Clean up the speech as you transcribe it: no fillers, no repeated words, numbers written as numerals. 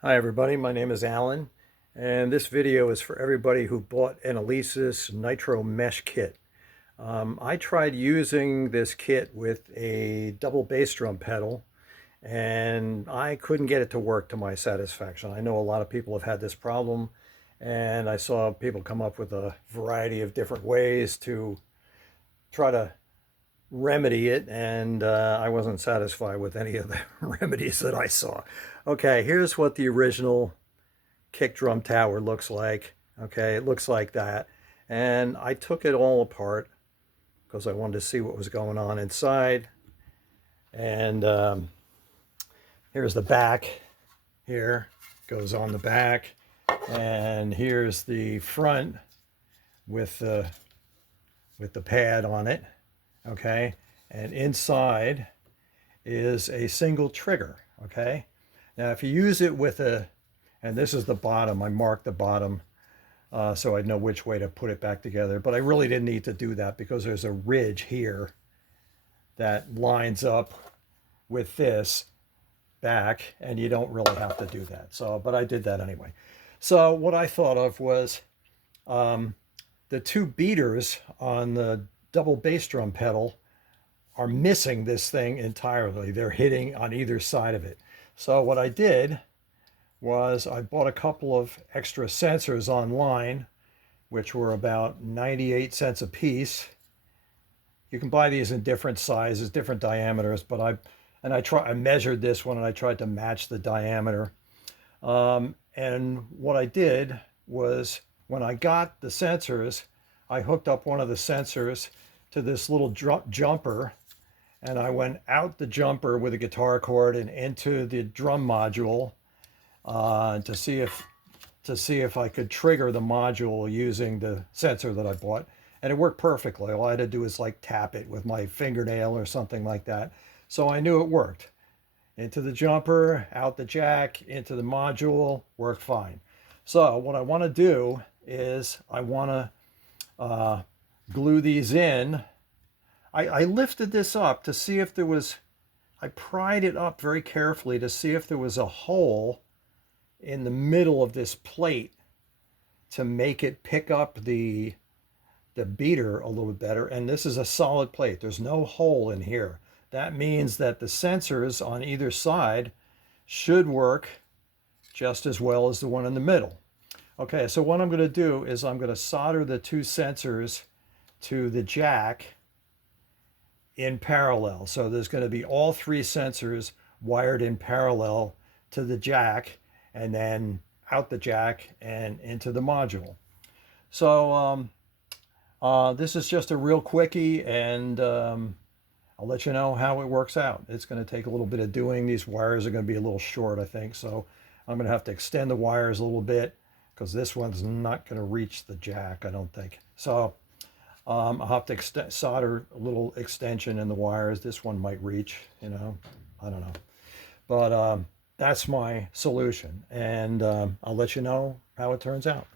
Hi everybody, my name is Alan, and this video is for everybody who bought an Alesis Nitro Mesh kit. I tried using this kit with a double bass drum pedal, and I couldn't get it to work to my satisfaction. I know a lot of people have had this problem, and I saw people come up with a variety of different ways to try to remedy it, and I wasn't satisfied with any of the remedies that I saw. Okay, here's what the original kick drum tower looks like. Okay, it looks like that. And I took it all apart because I wanted to see what was going on inside. And here's the back. Here goes on the back. And here's the front with the pad on it. Okay, and inside is a single trigger. Okay, now if you use it with and this is the bottom, I marked the bottom so I'd know which way to put it back together, but I really didn't need to do that because there's a ridge here that lines up with this back, and you don't really have to do that. So, but I did that anyway. So what I thought of was the two beaters on the double bass drum pedal are missing this thing entirely. They're hitting on either side of it. So what I did was I bought a couple of extra sensors online, which were about 98 cents a piece. You can buy these in different sizes, different diameters, but I measured this one and I tried to match the diameter. And what I did was when I got the sensors, I hooked up one of the sensors to this little jumper, and I went out the jumper with a guitar cord and into the drum module to see if I could trigger the module using the sensor that I bought, and it worked perfectly. All I had to do was like tap it with my fingernail or something like that. So I knew it worked. Into the jumper, out the jack, into the module, worked fine. So what I want to do is I want to glue these in. I lifted this up to see if there was, I pried it up very carefully to see if there was a hole in the middle of this plate to make it pick up the beater a little bit better. And this is a solid plate. There's no hole in here. That means that the sensors on either side should work just as well as the one in the middle. Okay, so what I'm going to do is I'm going to solder the two sensors to the jack in parallel. So there's going to be all three sensors wired in parallel to the jack, and then out the jack and into the module. So this is just a real quickie, and I'll let you know how it works out. It's going to take a little bit of doing. These wires are going to be a little short, I think, so I'm going to have to extend the wires a little bit because this one's not going to reach the jack, I don't think. So I'll have to solder a little extension in the wires. This one might reach, I don't know. But that's my solution, and I'll let you know how it turns out.